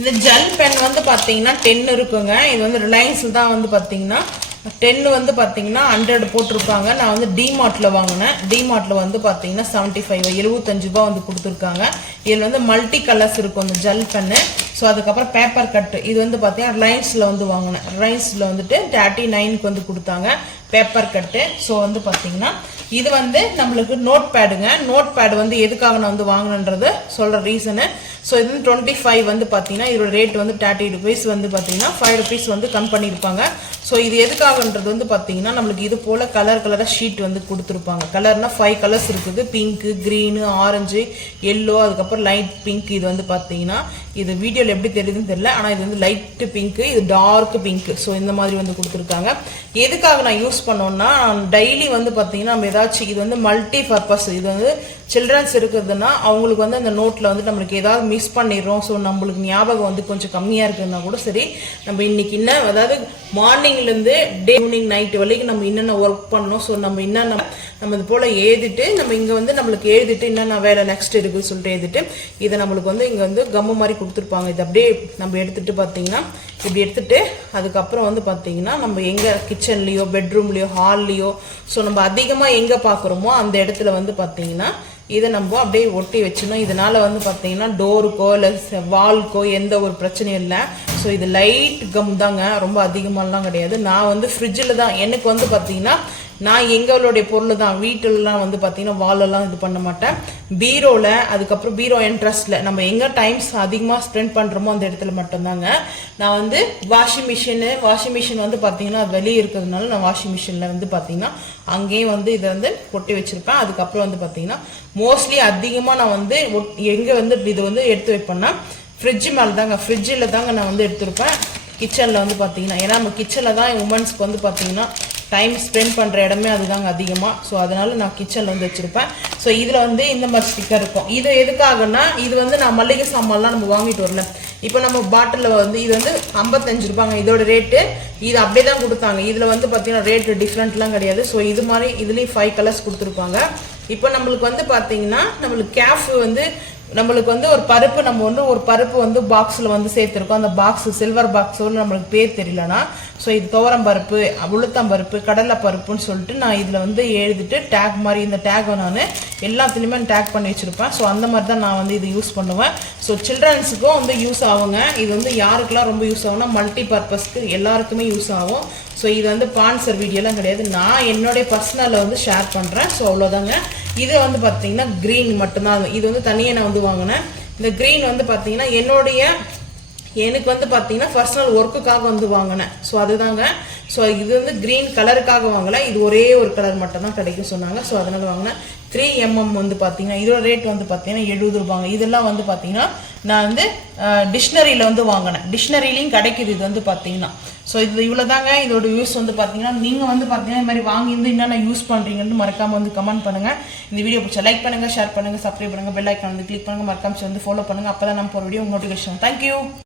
இந்த gel pen வந்து பார்த்தீங்கன்னா 10 இருக்குங்க. இது வந்து ரிலையன்ஸில் தான் வந்து பார்த்தீங்கன்னா 10 வந்து பார்த்தீங்கன்னா 100 போட்டிருப்பாங்க. நான் வந்து டிமார்ட்டில் வாங்கினேன். டிமார்ட்டில் வந்து பார்த்தீங்கன்னா 75 75 ரூபா வந்து கொடுத்துருக்காங்க. இதில் வந்து மல்டி கலர்ஸ் இருக்கும் இந்த ஜெல் பென்னு. ஸோ அதுக்கப்புறம் பேப்பர் கட்டு இது வந்து பார்த்தீங்கன்னா ரிலையன்ஸில் வந்து வாங்கினேன். ரிலையன்ஸில் வந்துட்டு 39க்கு வந்து கொடுத்தாங்க பேப்பர் கட்டு. ஸோ வந்து பார்த்தீங்கன்னா இது வந்து நம்மளுக்கு நோட் பேடுங்க. நோட் பேடு வந்து எதுக்காக நான் வந்து வாங்கினன்றது சொல்கிற ரீசனு. ஸோ இது வந்து 25 வந்து பார்த்தீங்கன்னா இதோட ரேட் வந்து 30 rupees வந்து பார்த்தீங்கன்னா 5 rupees வந்து கம் பண்ணியிருப்பாங்க. ஸோ இது எதுக்காகன்றது வந்து பார்த்தீங்கன்னா நம்மளுக்கு இது போல் கலராக ஷீட் வந்து கொடுத்துருப்பாங்க. கலர்னா 5 கலர்ஸ் இருக்குது. பிங்க்கு, க்ரீனு, ஆரஞ்சு, எல்லோ, அதுக்கப்புறம் லைட் பிங்க். இது வந்து பார்த்தீங்கன்னா இது வீடியோவில் எப்படி தெரியுதுன்னு தெரியல, ஆனால் இது வந்து லைட்டு பிங்க்கு, இது டார்க் பிங்க்கு. ஸோ இந்த மாதிரி வந்து கொடுத்துருக்காங்க. எதுக்காக நான் யூஸ் பண்ணோன்னா டெய்லி வந்து பார்த்தீங்கன்னா நம்ம ஏதாச்சும் இது வந்து மல்டி பர்பஸ். இது வந்து சில்ட்ரன்ஸ் இருக்குதுன்னா அவங்களுக்கு வந்து அந்த நோட்டில் வந்து நம்மளுக்கு ஏதாவது மிஸ் பண்ணிடுறோம். ஸோ நம்மளுக்கு ஞாபகம் வந்து கொஞ்சம் கம்மியாக இருக்குதுன்னா கூட சரி, நம்ம இன்னைக்கு என்ன அதாவது மார்னிங்லேருந்து ஈவினிங் நைட்டு வரைக்கும் நம்ம என்னென்ன ஒர்க் பண்ணோம். ஸோ நம்ம என்னென்ன நம்ம இது போல் எழுதிட்டு நம்ம இங்கே வந்து நம்மளுக்கு எழுதிட்டு என்னென்ன வேலை நெக்ஸ்ட் இருக்குதுன்னு சொல்லிட்டு எழுதிட்டு இதை நம்மளுக்கு வந்து இங்கே வந்து கம்மு மாதிரி கொடுத்துருப்பாங்க. இது அப்படியே நம்ம எடுத்துகிட்டு பார்த்தீங்கன்னா இப்படி எடுத்துகிட்டு அதுக்கப்புறம் வந்து பார்த்தீங்கன்னா நம்ம எங்கே கிச்சன்லேயோ பெட்ரூம்லேயோ ஹால்லேயோ ஸோ நம்ம அதிகமாக எங்கே பார்க்குறோமோ அந்த இடத்துல வந்து பார்த்தீங்கன்னா இதை நம்ம அப்படியே ஒட்டி வச்சிடணும். இதனால் வந்து பார்த்தீங்கன்னா டோருக்கோ இல்லை வால்க்கோ எந்த ஒரு பிரச்சனையும் இல்லை. ஸோ இது லைட் கம் தாங்க, ரொம்ப அதிகமாகலாம் கிடையாது. நான் வந்து ஃப்ரிட்ஜில் தான் எனக்கு வந்து பார்த்தீங்கன்னா நான் எங்களுடைய பொருள் தான் வீட்டிலலாம் வந்து பார்த்தீங்கன்னா வாலெல்லாம் இது பண்ண மாட்டேன். பீரோவில் அதுக்கப்புறம் பீரோ இன்ட்ரெஸ்ட்டில் நம்ம எங்கே டைம்ஸ் அதிகமாக ஸ்பெண்ட் பண்ணுறோமோ அந்த இடத்துல மட்டும்தாங்க. நான் வந்து வாஷிங் மிஷின் வந்து பார்த்தீங்கன்னா வெளியே இருக்கிறதுனால நான் வாஷிங் மிஷினில் வந்து பார்த்தீங்கன்னா அங்கேயும் வந்து இதை வந்து ஒட்டி வச்சுருப்பேன். அதுக்கப்புறம் வந்து பார்த்தீங்கன்னா மோஸ்ட்லி அதிகமாக நான் வந்து எங்கே வந்து இது வந்து எடுத்து வைப்பேன்னா ஃப்ரிட்ஜு மேலே தாங்க, ஃப்ரிட்ஜில் தாங்க நான் வந்து எடுத்துருப்பேன். கிச்சனில் வந்து பார்த்தீங்கன்னா ஏன்னா நம்ம கிச்சனில் தான் உமன்ஸ்க்கு வந்து பார்த்தீங்கன்னா டைம் ஸ்பெண்ட் பண்ணுற இடமே அதுதாங்க அதிகமாக. ஸோ அதனால் நான் கிச்சனில் வந்து வச்சுருப்பேன். ஸோ இதில் வந்து இந்த மாதிரி ஸ்டிக்கர் இருக்கும். இது எதுக்காகனா இது வந்து நான் மளிகை சாமான்லாம் நம்ம வாங்கிட்டு வரல. இப்போ நம்ம பாட்டிலில் வந்து இது வந்து 55 ரூபாங்க இதோட ரேட்டு. இது அப்படியே தான் கொடுத்தாங்க. இதில் வந்து பார்த்தீங்கன்னா ரேட்டு டிஃப்ரெண்ட்லாம் கிடையாது. ஸோ இது மாதிரி இதுலேயும் 5 கலர்ஸ் கொடுத்துருப்பாங்க. இப்போ நம்மளுக்கு வந்து பார்த்தீங்கன்னா நம்மளுக்கு கேஃப் வந்து நம்மளுக்கு வந்து ஒரு பருப்பு நம்ம வந்து ஒரு பருப்பு வந்து பாக்ஸில் வந்து சேர்த்துருக்கோம். அந்த பாக்ஸ் சில்வர் பாக்ஸோடு நம்மளுக்கு பேர் தெரியலனா ஸோ இது துவரம் பருப்பு, உளுத்தம் பருப்பு, கடலை பருப்புன்னு சொல்லிட்டு நான் இதில் வந்து எழுதிட்டு டேக் மாதிரி இந்த டேக்கை நான் எல்லாத்துலேயுமே டேக் பண்ணி வச்சுருப்பேன். ஸோ அந்த மாதிரி தான் நான் வந்து இது யூஸ் பண்ணுவேன். ஸோ சில்ட்ரன்ஸுக்கும் வந்து யூஸ் ஆகுங்க. இது வந்து யாருக்கெல்லாம் ரொம்ப யூஸ் ஆகும்னா மல்டி பர்பஸ்க்கு எல்லாருக்குமே யூஸ் ஆகும். ஸோ இது வந்து ஸ்பான்சர் வீடியோலாம் கிடையாது, நான் என்னுடைய பர்சனலில் வந்து ஷேர் பண்ணுறேன். ஸோ அவ்வளோதாங்க. இது வந்து பார்த்தீங்கன்னா க்ரீன் மட்டும்தான். இது வந்து தனியாக நான் வந்து வாங்கினேன். இந்த க்ரீன் வந்து பார்த்தீங்கன்னா எனக்கு வந்து பார்த்தீங்கன்னா பர்சனல் ஒர்க்குக்காக வந்து வாங்கினேன். ஸோ அதுதாங்க. ஸோ இது வந்து க்ரீன் கலருக்காக வாங்கலை, இது ஒரே ஒரு கலர் மட்டும் தான் கிடைக்கும் சொன்னாங்க. ஸோ அதனால் வாங்கினேன். 3mm வந்து பார்த்தீங்கன்னா இதோட ரேட் வந்து பார்த்தீங்கன்னா 70 ரூபாங்க. இதெல்லாம் வந்து பார்த்தீங்கன்னா நான் வந்து டிக்ஷனரியில் வந்து வாங்கினேன். டிக்ஷனரிலையும் கிடைக்குது இது வந்து பார்த்தீங்கன்னா. ஸோ இது இவ்வளோ தாங்க இதோட யூஸ் வந்து பார்த்தீங்கன்னா. நீங்கள் வந்து பார்த்தீங்கன்னா இது மாதிரி வாங்கியிருந்து என்னென்ன யூஸ் பண்ணுறீங்கன்னு மறக்காமல் வந்து கமெண்ட் பண்ணுங்கள். இந்த வீடியோ பிடிச்சா லைக் பண்ணுங்கள், ஷேர் பண்ணுங்கள், சப்ஸ்கிரைப் பண்ணுங்கள், பெல் ஐக்கான் வந்து கிளிக் பண்ணுங்கள், மறக்காம வந்து ஃபாலோ பண்ணுங்கள். அப்போ தான் நம்ம போகிற வீடியோ நோட்டிஃபிகேஷன். தேங்க்யூ.